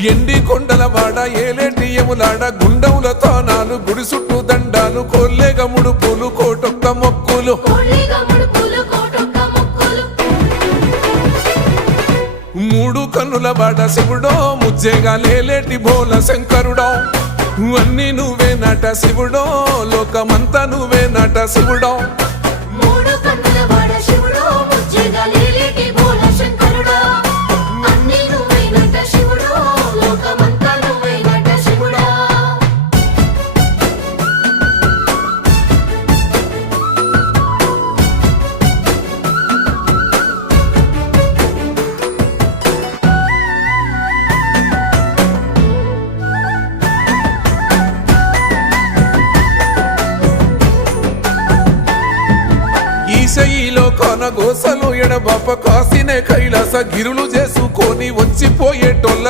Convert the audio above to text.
ఎండి కొండల వాడ ఏలేటి యములాడ గుండముల తానాలు గుడి చుట్టూ దండాలు కొల్లేగ ముడుపులు కోటొక్క మొక్కులు మూడు కన్నుల వాడ శివుడో ముజ్జేగా లేలేటి బోల శంకరుడో అన్ని నువ్వే నట శివుడో లోకమంతా నువ్వే నట శివుడో ఈశయిలో కొనగోసలు ఎడబాప కాసినే కైలాస గిరులు చేసుకొని వచ్చిపోయేటోళ్ళ